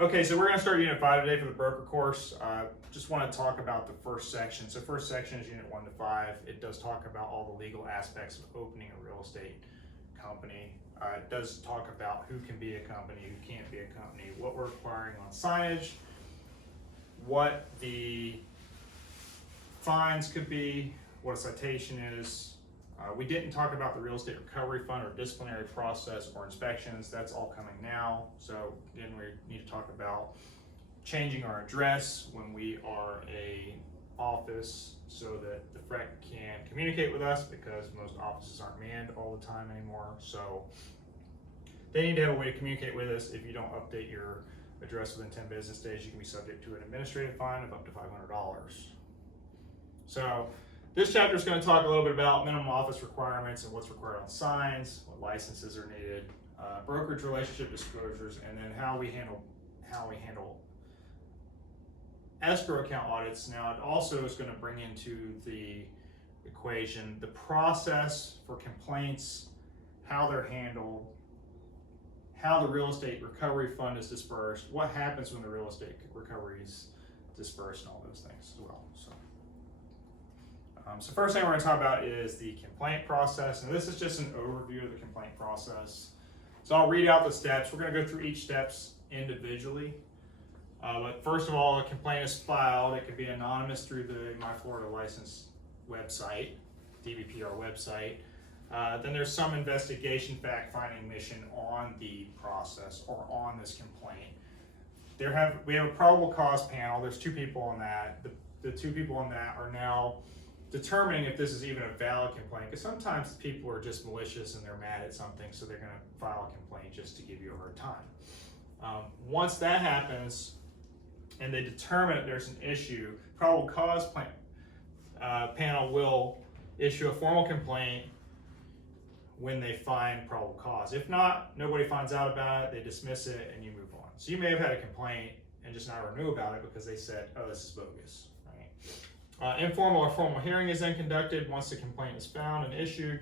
Okay, so we're going to start Unit 5 today for the broker course. Just want to talk about the first section. So first section is Unit 1 to 5. It does talk about all the legal aspects of opening a real estate company. It does talk about who can be a company, who can't be a company, what we're requiring on signage, what the fines could be, what a citation is. We didn't talk about the real estate recovery fund or disciplinary process or inspections. That's all coming now. So again, we need to talk about changing our address when we are a office so that the FREC can communicate with us, because most offices aren't manned all the time anymore. So they need to have a way to communicate with us. If you don't update your address within 10 business days, you can be subject to an administrative fine of up to $500. So this chapter is going to talk a little bit about minimum office requirements and what's required on signs, what licenses are needed, brokerage relationship disclosures, and then how we handle escrow account audits. Now, it also is going to bring into the equation the process for complaints, how they're handled, how the real estate recovery fund is dispersed, what happens when the real estate recovery is dispersed, and all those things as well. So first thing we're going to talk about is the complaint process, and this is just an overview of the complaint process. So I'll read out the steps. We're going to go through each steps individually. But first of all, a complaint is filed. It can be anonymous through the My Florida License website, DBPR website. Then there's some investigation fact-finding mission on the process or on this complaint. We have a probable cause panel. There's two people on that. The two people on that are now determining if this is even a valid complaint, because sometimes people are just malicious and they're mad at something, so they're going to file a complaint just to give you a hard time. Once that happens and they determine that there's an issue, probable cause panel will issue a formal complaint when they find probable cause. If not, nobody finds out about it, they dismiss it, and you move on. So you may have had a complaint and just never knew about it because they said, oh, this is bogus. Informal or formal hearing is then conducted once the complaint is found and issued.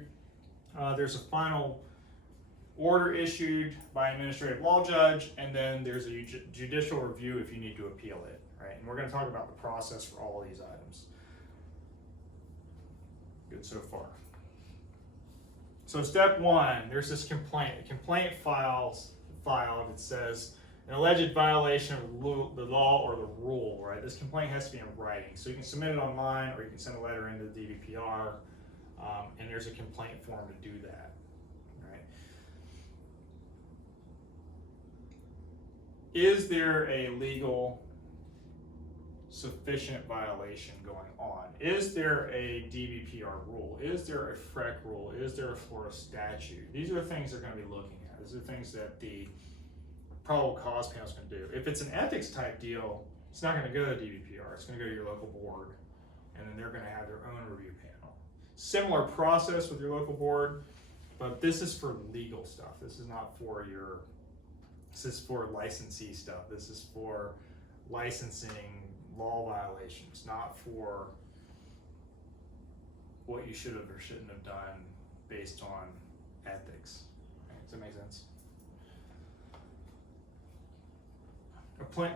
There's a final order issued by an administrative law judge, and then there's a judicial review if you need to appeal it. Right? And we're going to talk about the process for all of these items. Good so far. So step one, there's this complaint. A complaint filed. It says an alleged violation of the law or the rule, right? This complaint has to be in writing. So you can submit it online, or you can send a letter into the DBPR, and there's a complaint form to do that, right? Is there a legal sufficient violation going on? Is there a DBPR rule? Is there a FREC rule? Is there a Florida statute? These are the things they're going to be looking at. These are things that the probable cause panel is going to do. If it's an ethics type deal, it's not going to go to the DBPR. It's going to go to your local board, and then they're going to have their own review panel. Similar process with your local board, but this is for legal stuff. This is not for this is for licensee stuff. This is for licensing law violations, not for what you should have or shouldn't have done based on ethics. Right? Does that make sense?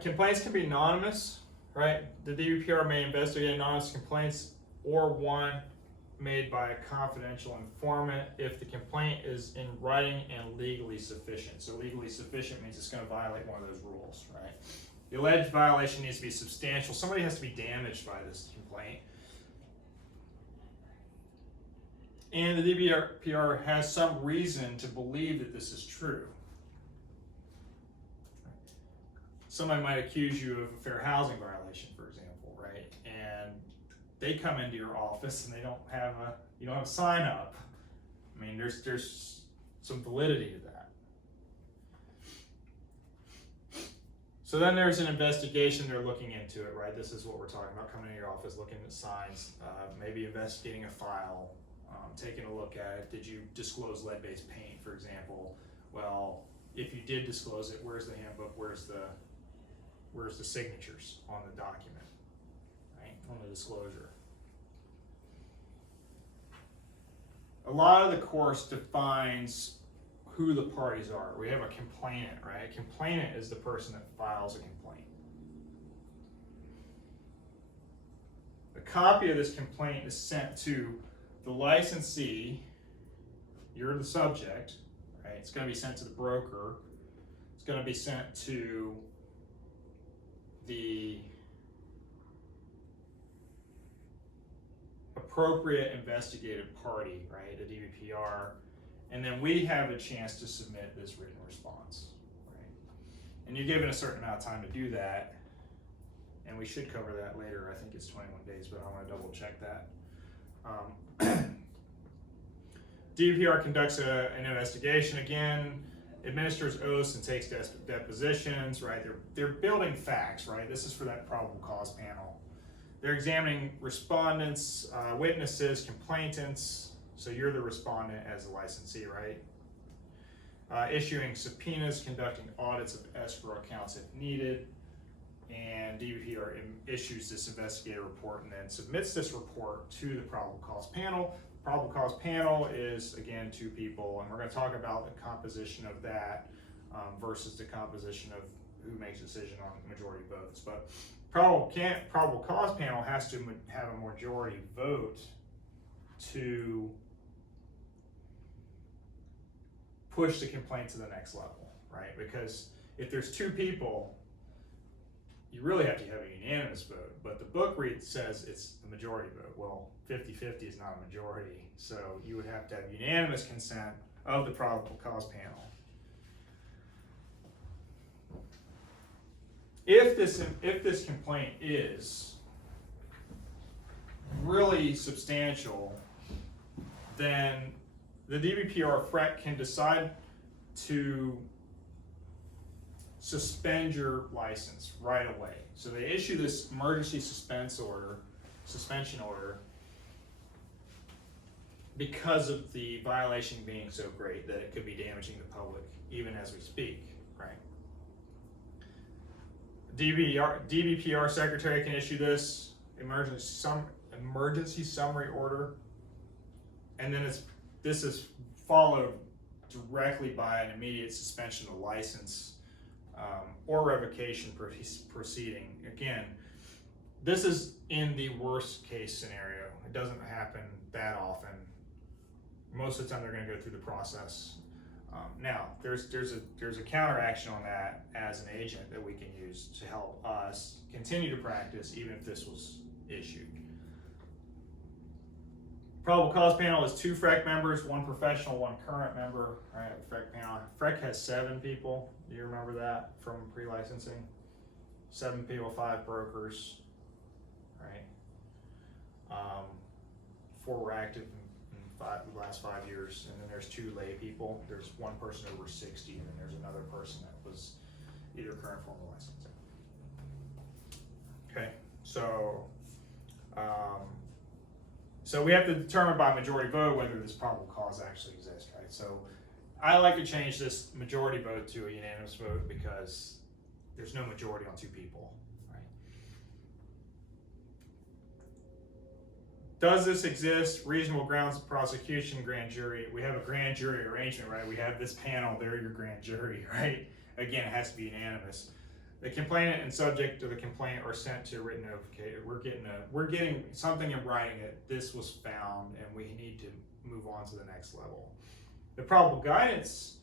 Complaints can be anonymous, right? The DBPR may investigate anonymous complaints or one made by a confidential informant if the complaint is in writing and legally sufficient. So legally sufficient means it's going to violate one of those rules, right? The alleged violation needs to be substantial. Somebody has to be damaged by this complaint. And the DBPR has some reason to believe that this is true. Somebody might accuse you of a fair housing violation, for example, right? And they come into your office and you don't have a sign up. I mean, there's some validity to that. So then there's an investigation. They're looking into it, right? This is what we're talking about: coming into your office, looking at signs, maybe investigating a file, taking a look at it. Did you disclose lead-based paint, for example? Well, if you did disclose it, where's the handbook? Where's the signatures on the document, right? On the disclosure. A lot of the course defines who the parties are. We have a complainant, right? A complainant is the person that files a complaint. A copy of this complaint is sent to the licensee. You're the subject, right? It's going to be sent to the broker. It's going to be sent to the appropriate investigative party, right? The DBPR. And then we have a chance to submit this written response, right? And you're given a certain amount of time to do that. And we should cover that later. I think it's 21 days, but I want to double check that. DBPR conducts an investigation again, administers oaths and takes depositions, right? They're building facts, right? This is for that probable cause panel. They're examining respondents, witnesses, complainants. So you're the respondent as a licensee, right? Issuing subpoenas, conducting audits of escrow accounts if needed, and DBPR issues this investigative report and then submits this report to the probable cause panel. Probable cause panel is, again, 2 people, and we're going to talk about the composition of that versus the composition of who makes a decision on majority votes. But probable cause panel has to have a majority vote to push the complaint to the next level, right? Because if there's 2 people, you really have to have a unanimous vote, but the book read says it's a majority vote. Well, 50-50 is not a majority, so you would have to have unanimous consent of the probable cause panel. If this complaint is really substantial, then the DBPR FREC can decide to suspend your license right away. So they issue this emergency suspension order because of the violation being so great that it could be damaging the public even as we speak, right? DBPR secretary can issue this emergency summary order, and then this is followed directly by an immediate suspension of license or revocation proceeding. Again, this is in the worst case scenario. It doesn't happen that often. Most of the time they're going to go through the process. Now, there's a counteraction on that as an agent that we can use to help us continue to practice even if this was issued. Probable cause panel is 2 FREC members, 1 professional, 1 current member. All right, FREC panel. FREC has 7 people. Do you remember that from pre-licensing? 7 people, 5 brokers, right? 4 were active in the last 5 years, and then there's 2 lay people. There's 1 person over 60, and then there's another person that was either current or formal licensing. Okay, so so we have to determine by majority vote whether this probable cause actually exists, right? So I like to change this majority vote to a unanimous vote because there's no majority on 2 people, right? Does this exist? Reasonable grounds of prosecution, grand jury. We have a grand jury arrangement, right? We have this panel, they're your grand jury, right? Again, it has to be unanimous. The complainant and subject to the complaint are sent to a written notification. We're getting something in writing that this was found and we need to move on to the next level. The probable guidance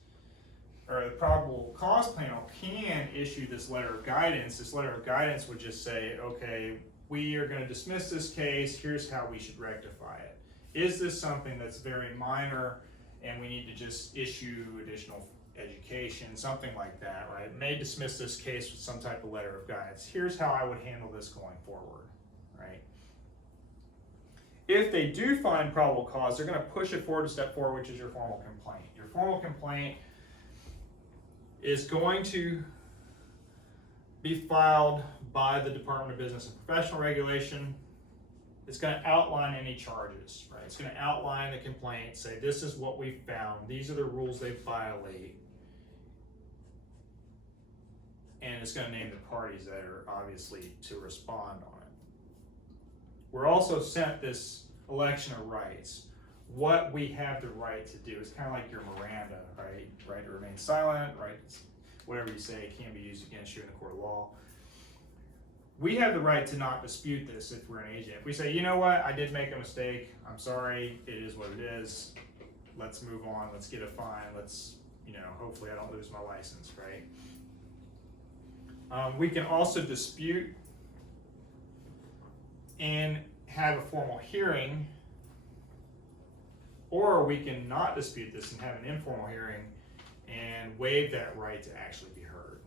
or the probable cause panel can issue this letter of guidance. This letter of guidance would just say, okay, we are going to dismiss this case. Here's how we should rectify it. Is this something that's very minor and we need to just issue additional education, something like that, right? May dismiss this case with some type of letter of guidance. Here's how I would handle this going forward, right? If they do find probable cause, they're going to push it forward to step 4, which is your formal complaint. Your formal complaint is going to be filed by the Department of Business and Professional Regulation. It's going to outline any charges, right? It's going to outline the complaint, say this is what we found, these are the rules they violate, and it's going to name the parties that are obviously to respond on it. We're also sent this election of rights. what we have the right to do. It's kind of like your Miranda, right? Right to remain silent, right? Whatever you say can't be used against you in the court of law. We have the right to not dispute this if we're an agent. If we say, you know what, I did make a mistake, I'm sorry, it is what it is, let's move on, let's get a fine, let's, hopefully I don't lose my license, right? We can also dispute and have a formal hearing, or we can not dispute this and have an informal hearing and waive that right to actually be heard.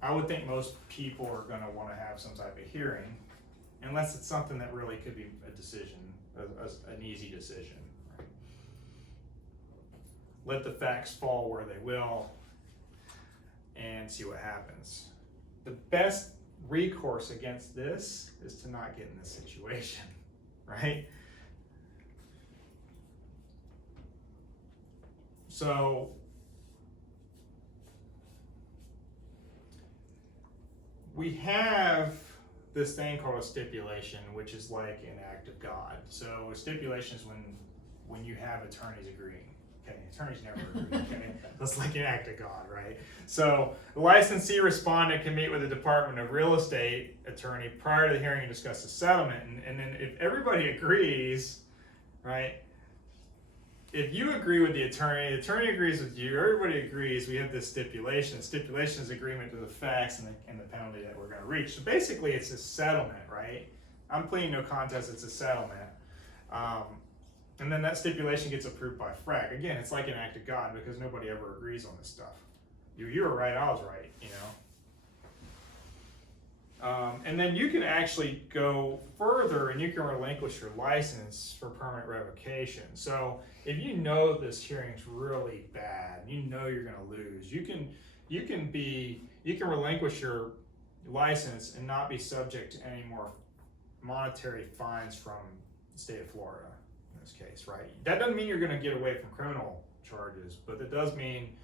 I would think most people are going to want to have some type of hearing, unless it's something that really could be a decision, an easy decision. Right? Let the facts fall where they will and see what happens. The best recourse against this is to not get in this situation, right? So we have this thing called a stipulation, which is like an act of God. So a stipulation is when you have attorneys agreeing. Okay, attorneys never agree. Okay, that's like an act of God, right? So the licensee respondent can meet with the Department of Real Estate attorney prior to the hearing and discuss the settlement. And then if everybody agrees, right? If you agree with the attorney agrees with you, everybody agrees, we have this stipulation. The stipulation is agreement to the facts and the penalty that we're going to reach. So basically it's a settlement, right? I'm pleading no contest, it's a settlement. And then that stipulation gets approved by FREC. Again, it's like an act of God because nobody ever agrees on this stuff. You were right, I was right, and then you can actually go further and you can relinquish your license for permanent revocation. So if you know this hearing's really bad, you're gonna lose, you can relinquish your license and not be subject to any more monetary fines from the state of Florida in this case, right? That doesn't mean you're gonna get away from criminal charges, but it does mean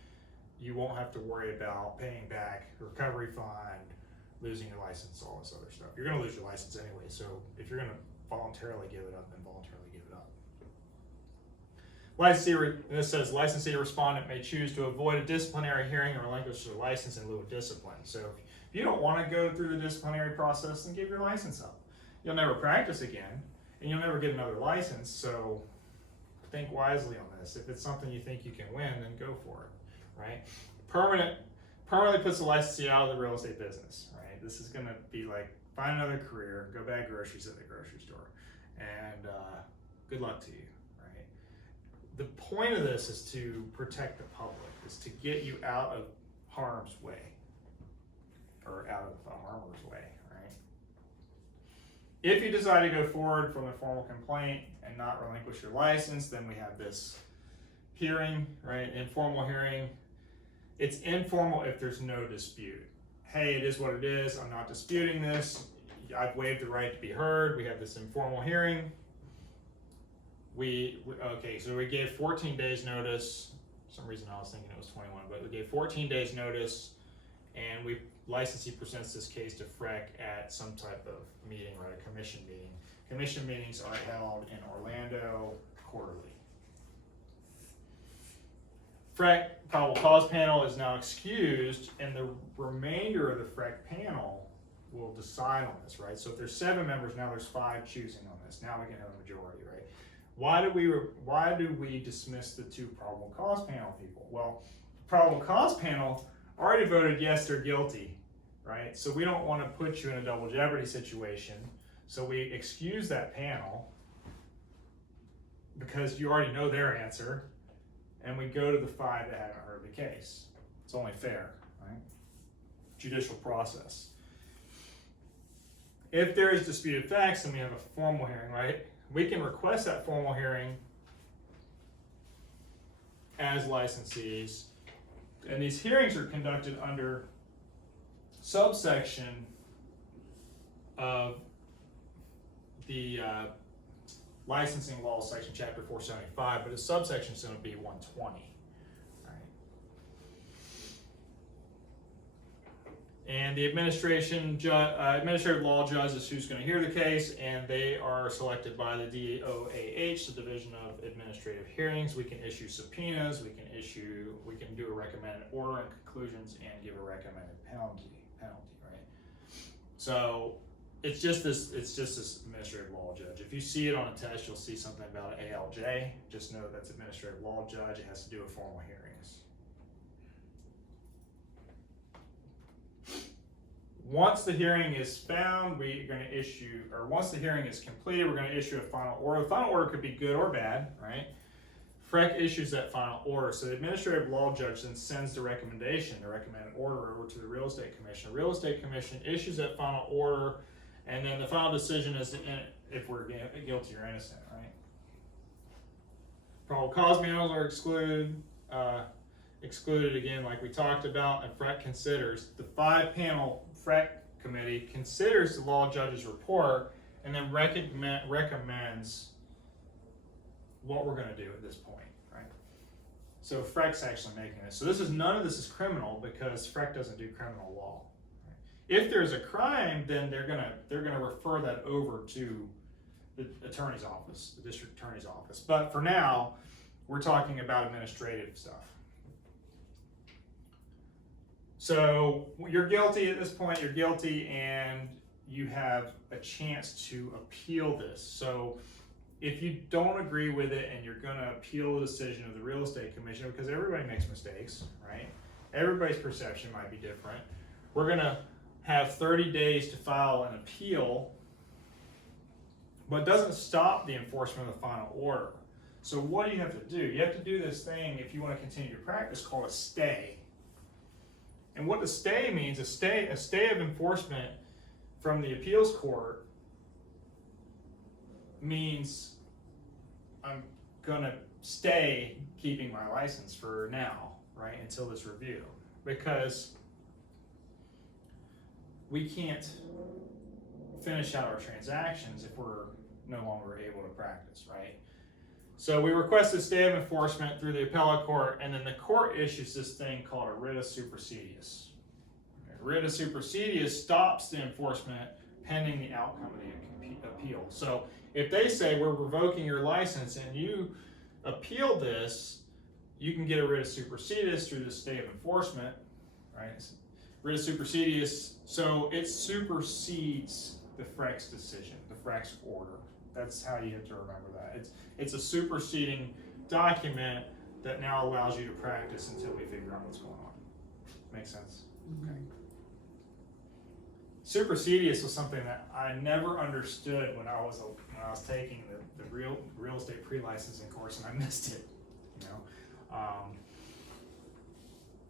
you won't have to worry about paying back a recovery fund, losing your license, all this other stuff. You're going to lose your license anyway, so if you're going to voluntarily give it up, then voluntarily give it up. This says licensee respondent may choose to avoid a disciplinary hearing or relinquish their license in lieu of discipline. So if you don't want to go through the disciplinary process, then give your license up. You'll never practice again, and you'll never get another license, so think wisely on this. If it's something you think you can win, then go for it, right? Permanently puts the licensee out of the real estate business, right? This is going to be like, find another career, go bag groceries at the grocery store, and good luck to you, right? The point of this is to protect the public, is to get you out of harm's way, or out of the harmer's way, right? If you decide to go forward from a formal complaint and not relinquish your license, then we have this hearing, right? Informal hearing. It's informal if there's no dispute. Hey, it is what it is. I'm not disputing this. I've waived the right to be heard. We have this informal hearing. Okay, so we gave 14 days notice. For some reason I was thinking it was 21, but we gave 14 days notice, and licensee presents this case to FREC at some type of meeting, right? A commission meeting. Commission meetings are held in Orlando quarterly. FREC probable cause panel is now excused, and the remainder of the FREC panel will decide on this, right? So if there's 7 members, now there's 5 choosing on this. Now we can have a majority, right? Why do we dismiss the 2 probable cause panel people? Well, the probable cause panel already voted yes, they're guilty, right? So we don't want to put you in a double jeopardy situation. So we excuse that panel because you already know their answer. And we go to the 5 that haven't heard the case. It's only fair, right? Judicial process. If there is disputed facts, then we have a formal hearing, right? We can request that formal hearing as licensees. And these hearings are conducted under subsection of the licensing law, section chapter 475, but its subsection is going to be 120, right? And the administrative law judge is who's going to hear the case, and they are selected by the DOAH, the Division of Administrative Hearings. We can issue subpoenas, we can do a recommended order and conclusions, and give a recommended penalty, right? So it's just this administrative law judge. If you see it on a test, you'll see something about an ALJ. Just know that's administrative law judge. It has to do with formal hearings. Once the hearing is found, once the hearing is completed, we're going to issue a final order. The final order could be good or bad, right? FREC issues that final order. So the administrative law judge then sends the recommended order over to the Real Estate Commission. The Real Estate Commission issues that final order, and then the final decision is if we're guilty or innocent, right? Probable cause manuals are excluded again, like we talked about, and FREC considers. The 5-panel FREC committee considers the law judge's report and then recommends what we're going to do at this point, right? So FREC's actually making this. So none of this is criminal because FREC doesn't do criminal law. Right? If there's a crime, then they're gonna refer that over to the attorney's office, the district attorney's office. But for now, we're talking about administrative stuff. So you're guilty at this point, you're guilty, and you have a chance to appeal this. So if you don't agree with it and you're gonna appeal the decision of the Real Estate Commission, because everybody makes mistakes, right? Everybody's perception might be different. We're gonna have 30 days to file an appeal, but it doesn't stop the enforcement of the final order. So what do you have to do? You have to do this thing, if you wanna continue to practice, called a stay. And what the stay means, a stay of enforcement from the appeals court means I'm gonna stay keeping my license for now, right, until this review, because we can't finish out our transactions if we're no longer able to practice, right? So we request a stay of enforcement through the appellate court, and then the court issues this thing called a writ of supersedious. A writ of supersedious stops the enforcement pending the outcome of the appeal. So if they say we're revoking your license and you appeal this, you can get a writ of supersedious through the stay of enforcement, right? Writ of supersedious, so it supersedes the FREC's decision, the FREC's order. That's how you have to remember that. It's a superseding document that now allows you to practice until we figure out what's going on. Make sense? Okay. Supersedious was something that I never understood when I was taking the real estate pre-licensing course, and I missed it. You know,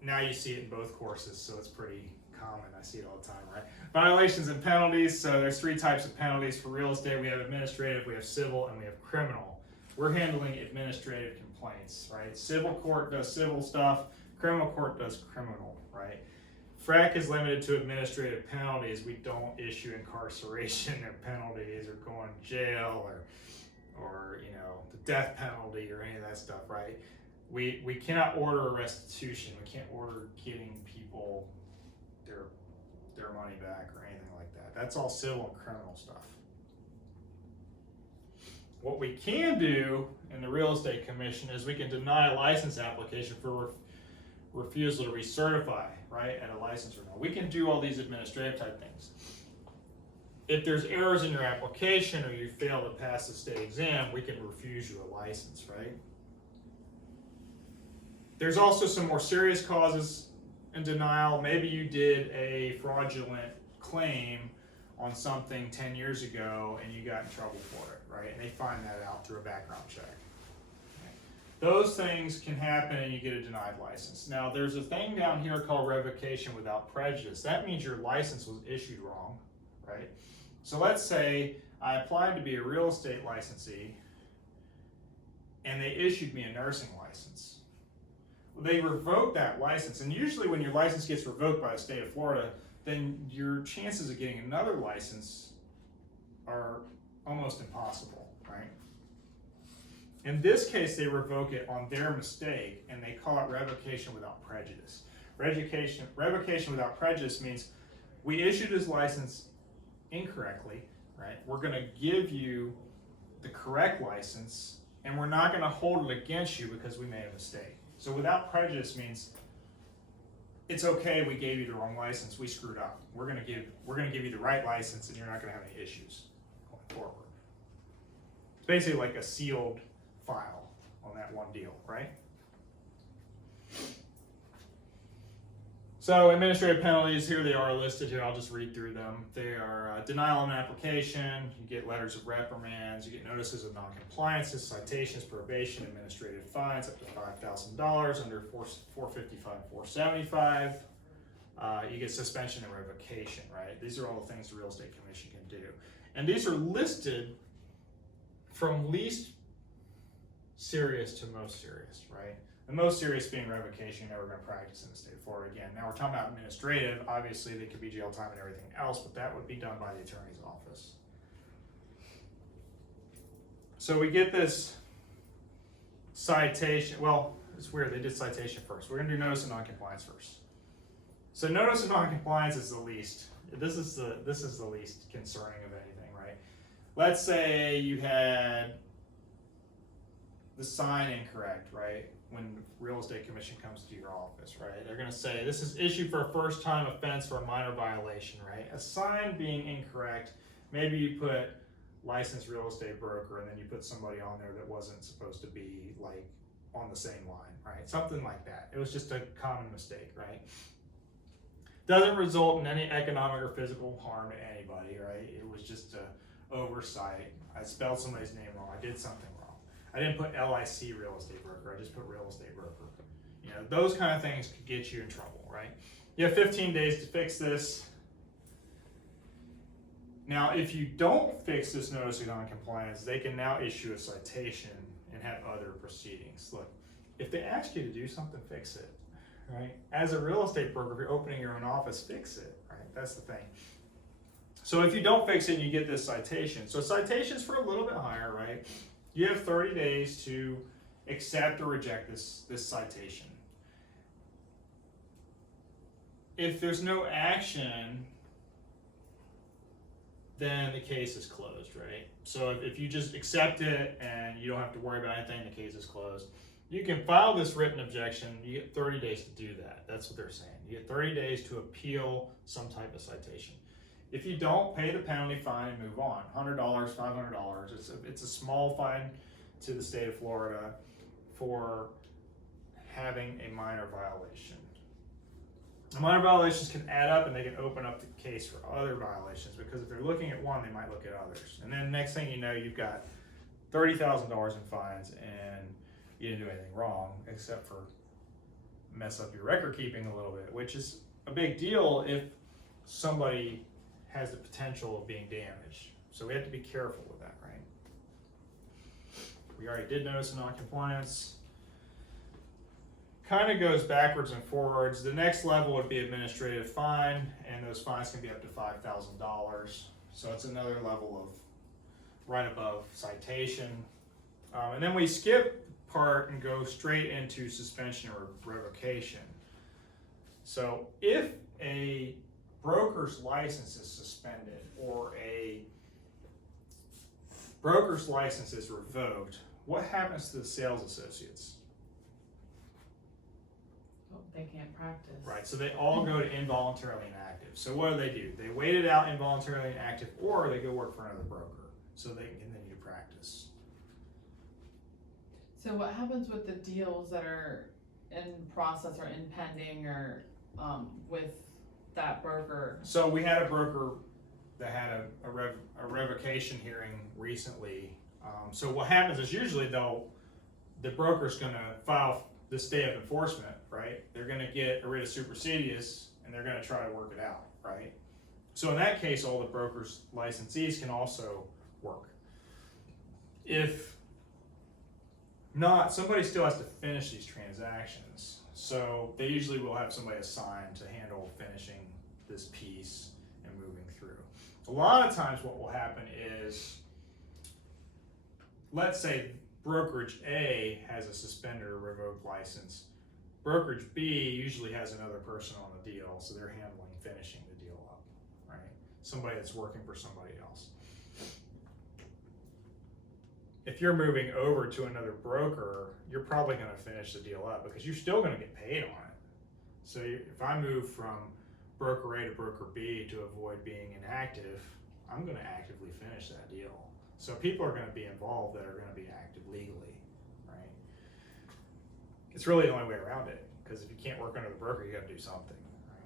now you see it in both courses, so it's pretty common. I see it all the time, right? Violations and penalties. So there's 3 types of penalties for real estate. We have administrative, we have civil, and we have criminal. We're handling administrative complaints, right? Civil court does civil stuff, criminal court does criminal, right? FREC is limited to administrative penalties. We don't issue incarceration or penalties or going to jail or you know, the death penalty or any of that stuff, right? We cannot order a restitution. We can't order getting people their money back or anything like that. That's all civil and criminal stuff. What we can do in the Real Estate Commission is we can deny a license application for refusal to recertify, right, at a license renewal. We can do all these administrative type things. If there's errors in your application or you fail to pass the state exam, we can refuse you a license, right? There's also some more serious causes in denial. Maybe you did a fraudulent claim on something 10 years ago and you got in trouble for it, right? And they find that out through a background check. Okay. Those things can happen and you get a denied license. Now there's a thing down here called revocation without prejudice. That means your license was issued wrong, right? So let's say I applied to be a real estate licensee and they issued me a nursing license. They revoke that license, and usually when your license gets revoked by the state of Florida, then your chances of getting another license are almost impossible, right? In this case, they revoke it on their mistake, and they call it revocation without prejudice. Revocation without prejudice means we issued his license incorrectly, right? We're going to give you the correct license, and we're not going to hold it against you because we made a mistake. So without prejudice means it's okay, we gave you the wrong license, we screwed up. We're going to give you the right license, and you're not going to have any issues going forward. It's basically like a sealed file on that one deal, right? So administrative penalties, here they are listed here. I'll just read through them. They are denial of an application, you get letters of reprimands, you get notices of non-compliances, citations, probation, administrative fines up to $5,000 under 455, 475. You get suspension and revocation, right? These are all the things the Real Estate Commission can do. And these are listed from least serious to most serious, right? The most serious being revocation, never been practiced in the state of Florida again. Now we're talking about administrative, obviously they could be jail time and everything else, but that would be done by the attorney's office. So we get this citation, well, it's weird, they did citation first. We're gonna do notice of non-compliance first. So notice of non-compliance is the least, this is the least concerning of anything, right? Let's say you had the sign incorrect, right? When the Real Estate Commission comes to your office, right? They're gonna say, this is issued for a first time offense for a minor violation, right? A sign being incorrect, maybe you put licensed real estate broker and then you put somebody on there that wasn't supposed to be like on the same line, right? Something like that. It was just a common mistake, right? Doesn't result in any economic or physical harm to anybody, right? It was just a oversight. I spelled somebody's name wrong, I did something wrong. I didn't put LIC real estate broker, I just put real estate broker. You know, those kind of things could get you in trouble, right? You have 15 days to fix this. Now, if you don't fix this notice of non-compliance, they can now issue a citation and have other proceedings. Look, if they ask you to do something, fix it, right? As a real estate broker, if you're opening your own office, fix it, right? That's the thing. So if you don't fix it, you get this citation. So citations for a little bit higher, right? You have 30 days to accept or reject this citation. If there's no action, then the case is closed, right? So if you just accept it and you don't have to worry about anything, the case is closed. You can file this written objection, you get 30 days to do that. That's what they're saying. You get 30 days to appeal some type of citation. If you don't, pay the penalty, fine, and move on. $100, $500. It's a small fine to the state of Florida for having a minor violation. The minor violations can add up and they can open up the case for other violations, because if they're looking at one, they might look at others. And then next thing you know, you've got $30,000 in fines and you didn't do anything wrong except for mess up your record keeping a little bit, which is a big deal if somebody has the potential of being damaged. So we have to be careful with that, right? We already did notice of non-compliance. Kind of goes backwards and forwards. The next level would be administrative fine, and those fines can be up to $5,000. So it's another level of right above citation. And then we skip part and go straight into suspension or revocation. So if a broker's license is suspended or a broker's license is revoked, what happens to the sales associates? Oh, they can't practice. Right, so they all go to involuntarily inactive. So what do? They wait it out involuntarily inactive, or they go work for another broker so they can continue to practice. So what happens with the deals that are in process or in pending or with that broker? So we had a broker that had a revocation hearing recently. So what happens is usually the broker's gonna file the stay of enforcement, right? They're gonna get a writ of supersedious and they're gonna try to work it out, right? So in that case, all the broker's licensees can also work. If not, somebody still has to finish these transactions. So they usually will have somebody assigned to handle finishing this piece and moving through. A lot of times what will happen is, let's say brokerage A has a suspended or revoked license. Brokerage B usually has another person on the deal, so they're handling finishing the deal up. somebody that's working for somebody else. If you're moving over to another broker, you're probably going to finish the deal up because you're still going to get paid on it. So if I move from broker A to broker B to avoid being inactive, I'm going to actively finish that deal. So people are going to be involved that are going to be active legally, right? It's really the only way around it, because if you can't work under the broker, you got to do something, right?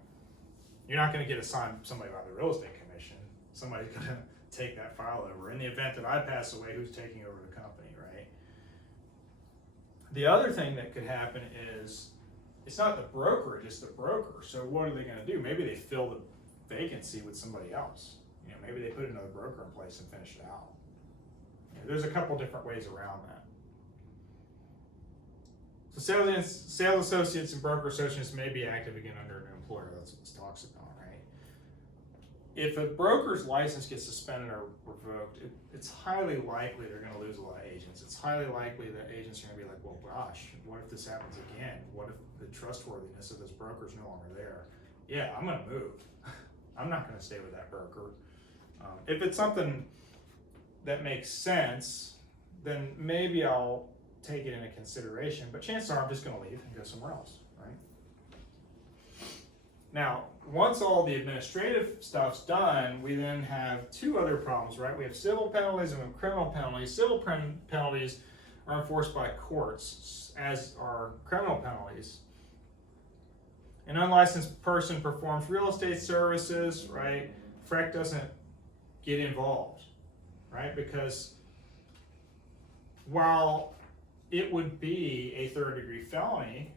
You're not going to get assigned somebody by the real estate commission. Somebody's going to take that file over. In the event that I pass away, who's taking over the company, right? The other thing that could happen is it's not the broker, it's the broker. So what are they going to do? Maybe they fill the vacancy with somebody else. You know, maybe they put another broker in place and finish it out. You know, there's a couple different ways around that. So sales associates and broker associates may be active again under an employer. That's what this talks about, right? If a broker's license gets suspended or revoked, it's highly likely they're going to lose a lot of agents. It's highly likely that agents are going to be like, well, gosh, what if this happens again? What if the trustworthiness of this broker is no longer there? Yeah, I'm going to move. I'm not going to stay with that broker. If it's something that makes sense, then maybe I'll take it into consideration, but chances are I'm just going to leave and go somewhere else, right? Now, once all the administrative stuff's done, we then have two other problems, right? We have civil penalties and we have criminal penalties. Civil penalties are enforced by courts, as are criminal penalties. An unlicensed person performs real estate services, right? FREC doesn't get involved, right? Because while it would be a third-degree felony,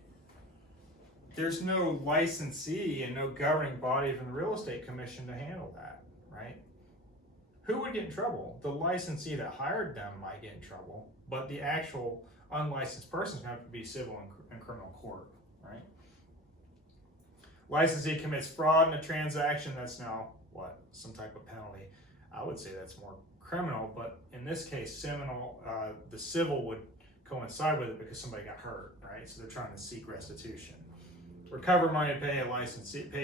there's no licensee and no governing body from the real estate commission to handle that, right? Who would get in trouble? The licensee that hired them might get in trouble, but the actual unlicensed person is going to have to be civil and criminal court, right? Licensee commits fraud in a transaction, that's now what? Some type of penalty. I would say that's more criminal, but in this case, the civil would coincide with it because somebody got hurt, right? So they're trying to seek restitution. Recover money paid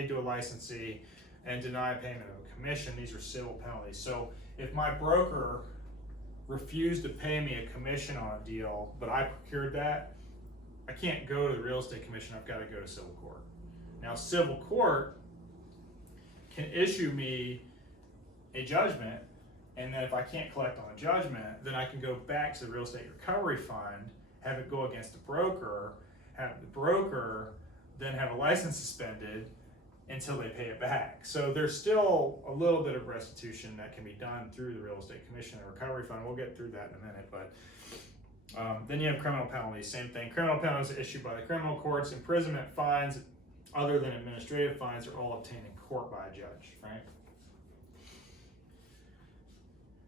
to a licensee and deny payment of a commission. These are civil penalties. So if my broker refused to pay me a commission on a deal, but I procured that, I can't go to the real estate commission. I've got to go to civil court. Now, civil court can issue me a judgment, and then if I can't collect on a judgment, then I can go back to the real estate recovery fund, have it go against the broker, have the broker then have a license suspended until they pay it back. So there's still a little bit of restitution that can be done through the real estate commission and recovery fund. We'll get through that in a minute, but then you have criminal penalties, same thing. Criminal penalties are issued by the criminal courts. Imprisonment fines, other than administrative fines, are all obtained in court by a judge, right?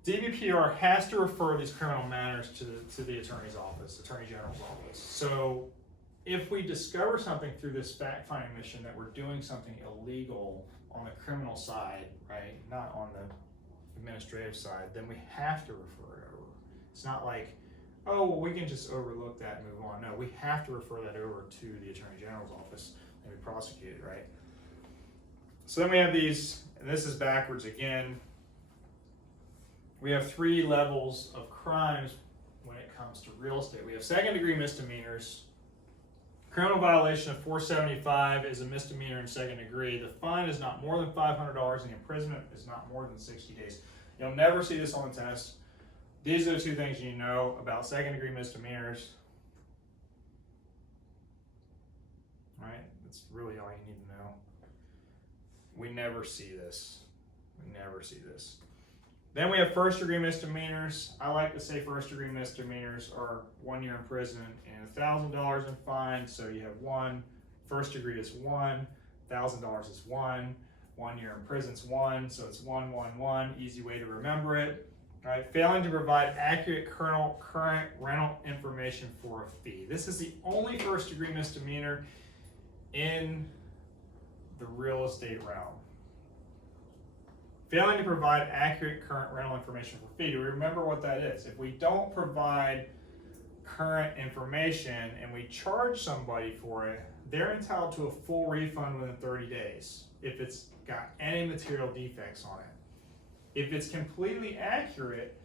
DBPR has to refer these criminal matters to the attorney's office, Attorney General's office. So if we discover something through this fact-finding mission that we're doing something illegal on the criminal side, right, not on the administrative side, then we have to refer it over. It's not like, oh, well, we can just overlook that and move on. No, we have to refer that over to the Attorney General's office and be prosecuted, right? So then we have these, and this is backwards again. We have 3 levels of crimes when it comes to real estate. We have second-degree misdemeanors. Criminal violation of 475 is a misdemeanor in second degree. The fine is not more than $500 and the imprisonment is not more than 60 days. You'll never see this on the test. These are the 2 things you know about second degree misdemeanors. Right? That's really all you need to know. We never see this. We never see this. Then we have first degree misdemeanors. I like to say first degree misdemeanors are 1 year in prison and $1,000 in fine. So you have 1, first degree is 1, $1,000 is 1, 1 year in prison is 1, so it's 1, 1, 1, easy way to remember it. All right, failing to provide accurate current rental information for a fee. This is the only first degree misdemeanor in the real estate realm. Failing to provide accurate current rental information for fee. Do we remember what that is? If we don't provide current information and we charge somebody for it, they're entitled to a full refund within 30 days if it's got any material defects on it. If it's completely accurate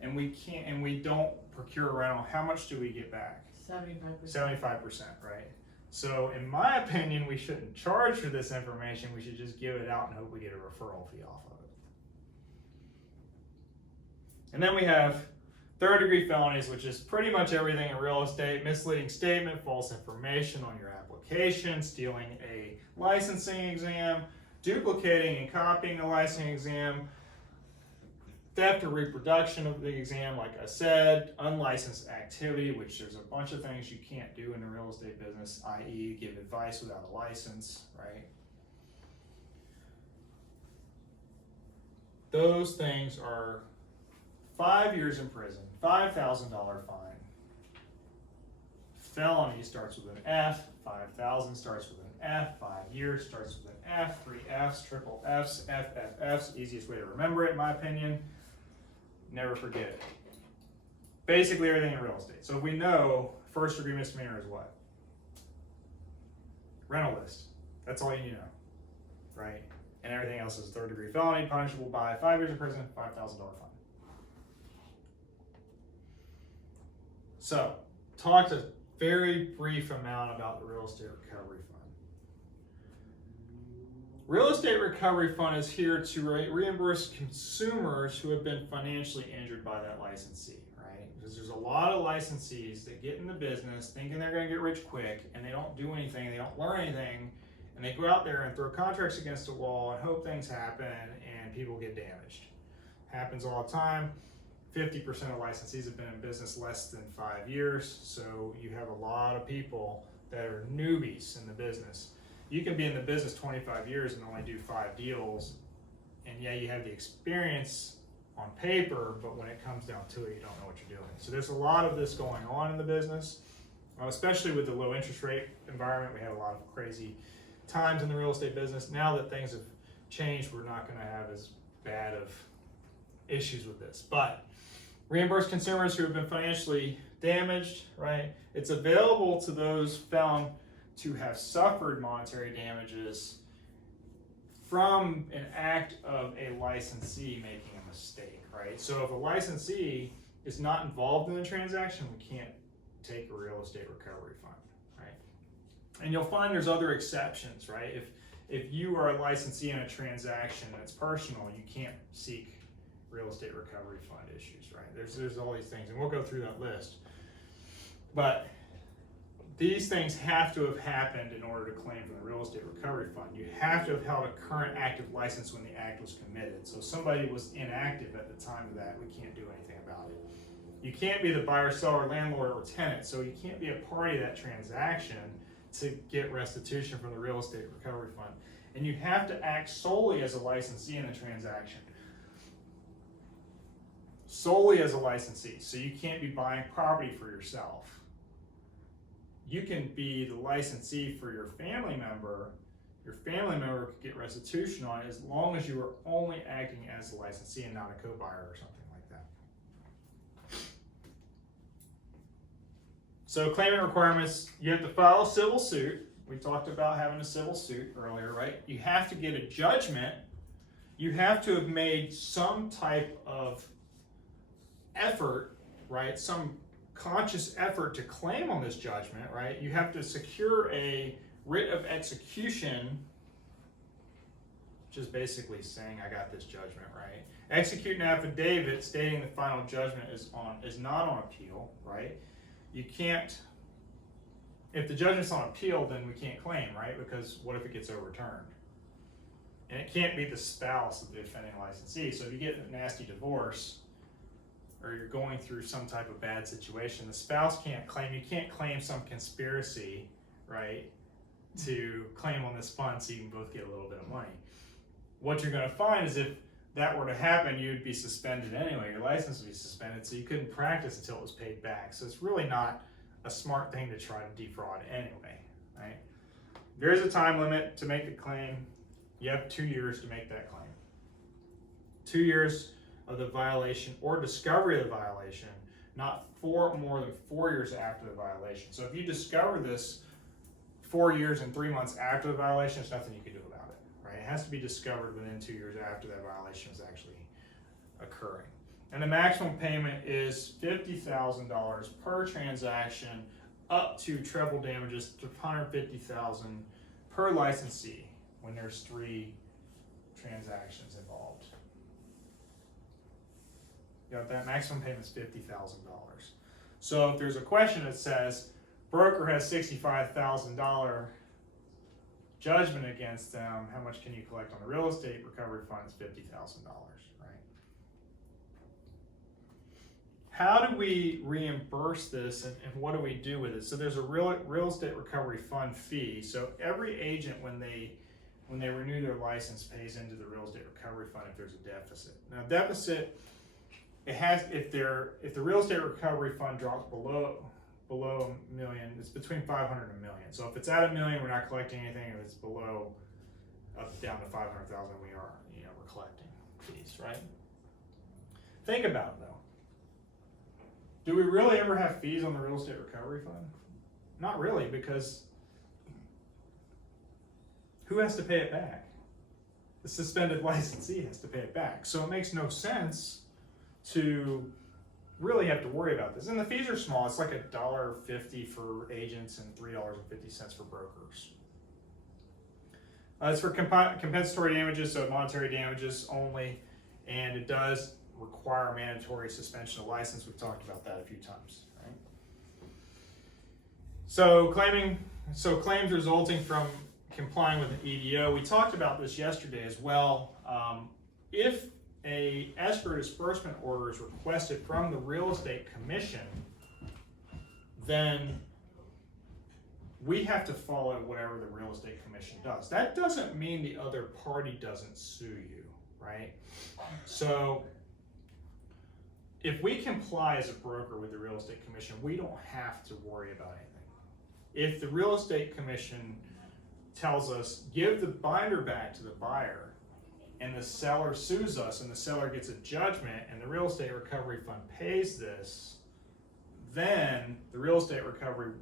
and we don't procure a rental, how much do we get back? 75%. 75%, right? So in my opinion, we shouldn't charge for this information. We should just give it out and hope we get a referral fee off of it. And then we have third-degree felonies, which is pretty much everything in real estate: misleading statement, false information on your application, stealing a licensing exam, duplicating and copying a licensing exam, theft or reproduction of the exam, like I said, unlicensed activity, which there's a bunch of things you can't do in the real estate business, i.e. give advice without a license, right? Those things are 5 years in prison, $5,000 fine. Felony starts with an F, 5,000 starts with an F, 5 years starts with an F, 3 Fs, triple Fs, FFFs, easiest way to remember it in my opinion. Never forget it. Basically everything in real estate. So if we know first degree misdemeanor is what? Rental list. That's all you need to know, right? And everything else is third degree felony, punishable by 5 years in prison, $5,000 fine. So, talked a very brief amount about the Real Estate Recovery Fund. Real Estate Recovery Fund is here to reimburse consumers who have been financially injured by that licensee, right? Because there's a lot of licensees that get in the business thinking they're going to get rich quick, and they don't do anything, they don't learn anything, and they go out there and throw contracts against the wall and hope things happen and people get damaged. Happens all the time. 50% of licensees have been in business less than 5 years, so you have a lot of people that are newbies in the business. You can be in the business 25 years and only do 5 deals, and yeah, you have the experience on paper, but when it comes down to it, you don't know what you're doing. So there's a lot of this going on in the business, especially with the low interest rate environment. We have a lot of crazy times in the real estate business. Now that things have changed, we're not going to have as bad of issues with this. But reimburse consumers who have been financially damaged, right? It's available to those found to have suffered monetary damages from an act of a licensee making a mistake, right? So if a licensee is not involved in the transaction, we can't take a real estate recovery fund, right? And you'll find there's other exceptions, right? If you are a licensee in a transaction that's personal, you can't seek real estate recovery fund issues, right? There's all these things, and we'll go through that list. But these things have to have happened in order to claim from the real estate recovery fund. You have to have held a current active license when the act was committed. So if somebody was inactive at the time of that, we can't do anything about it. You can't be the buyer, seller, landlord, or tenant, so you can't be a party to that transaction to get restitution from the real estate recovery fund. And you have to act solely as a licensee in a transaction. Solely as a licensee, so you can't be buying property for yourself. You can be the licensee for your family member. Your family member could get restitution on it as long as you are only acting as a licensee and not a co-buyer or something like that. So claimant requirements, you have to file a civil suit. We talked about having a civil suit earlier, right? You have to get a judgment. You have to have made some type of effort, right? Some conscious effort to claim on this judgment, right? You have to secure a writ of execution, which is basically saying I got this judgment, right? Execute an affidavit stating the final judgment is not on appeal, right? You can't, if the judgment's on appeal, then we can't claim, right? Because what if it gets overturned? And it can't be the spouse of the offending licensee. So if you get a nasty divorce, or you're going through some type of bad situation, the spouse can't claim. You can't claim some conspiracy, right, to claim on this fund so you can both get a little bit of money. What you're going to find is if that were to happen, you'd be suspended anyway. Your license would be suspended, so you couldn't practice until it was paid back. So it's really not a smart thing to try to defraud anyway, right? There is a time limit to make a claim. You have 2 years to make that claim. 2 years of the violation or discovery of the violation, not more than 4 years after the violation. So if you discover this 4 years and 3 months after the violation, there's nothing you can do about it, right? It has to be discovered within 2 years after that violation is actually occurring. And the maximum payment is $50,000 per transaction, up to treble damages to $150,000 per licensee when there's 3 transactions involved. You got that? Maximum payment is $50,000. So if there's a question that says broker has $65,000 judgment against them, how much can you collect on the real estate recovery fund? Is $50,000, right? How do we reimburse this, and what do we do with it? So there's a real estate recovery fund fee. So every agent, when they renew their license, pays into the real estate recovery fund if there's a deficit. Now, deficit, it has, if the real estate recovery fund drops below $1 million, it's between 500 and $1 million. So if it's at $1 million, we're not collecting anything. If it's below, up down to 500,000, we are, we're collecting fees, right? Think about it though. Do we really ever have fees on the real estate recovery fund? Not really, because who has to pay it back? The suspended licensee has to pay it back. So it makes no sense to really have to worry about this. And the fees are small. It's like $1.50 for agents and $3.50 for brokers. It's for compensatory damages, so monetary damages only, and it does require mandatory suspension of license. We've talked about that a few times, right? So claims resulting from complying with an EDO. We talked about this yesterday as well. If a escrow disbursement order is requested from the real estate commission, then we have to follow whatever the real estate commission does. That doesn't mean the other party doesn't sue you, right? So if we comply as a broker with the real estate commission, we don't have to worry about anything. If the real estate commission tells us, give the binder back to the buyer, and the seller sues us and the seller gets a judgment and the real estate recovery fund pays this, then the real estate recovery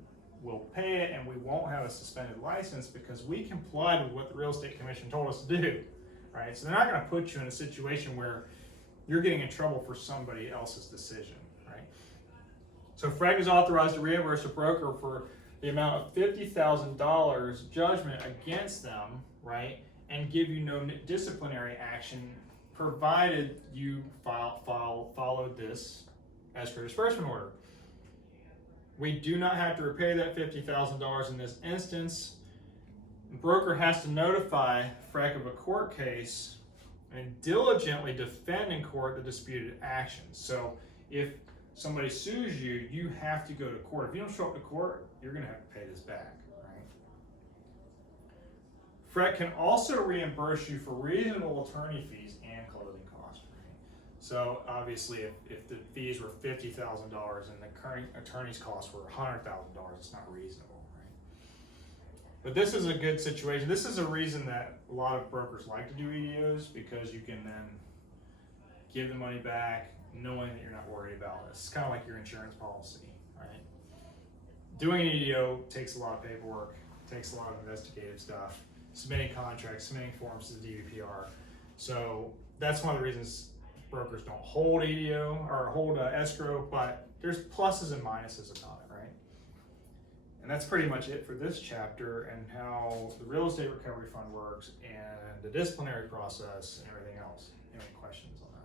will pay it and we won't have a suspended license because we complied with what the real estate commission told us to do, right? So they're not going to put you in a situation where you're getting in trouble for somebody else's decision, right? So FREC is authorized to reimburse a broker for the amount of $50,000 judgment against them, right? And give you no disciplinary action provided you followed this escrow disbursement order. We do not have to repay that $50,000 in this instance. The broker has to notify FREC of a court case and diligently defend in court the disputed actions. So if somebody sues you, you have to go to court. If you don't show up to court, you're going to have to pay this back. FREC can also reimburse you for reasonable attorney fees and closing costs. Right? So obviously, if the fees were $50,000 and the current attorney's costs were $100,000, it's not reasonable, right? But this is a good situation. This is a reason that a lot of brokers like to do EDOs, because you can then give the money back knowing that you're not worried about it. It's kind of like your insurance policy, right? Doing an EDO takes a lot of paperwork, takes a lot of investigative stuff. Submitting contracts, submitting forms to the DVPR. So that's one of the reasons brokers don't hold EDO or hold escrow, but there's pluses and minuses about it, right? And that's pretty much it for this chapter and how the real estate recovery fund works and the disciplinary process and everything else. Any questions on that?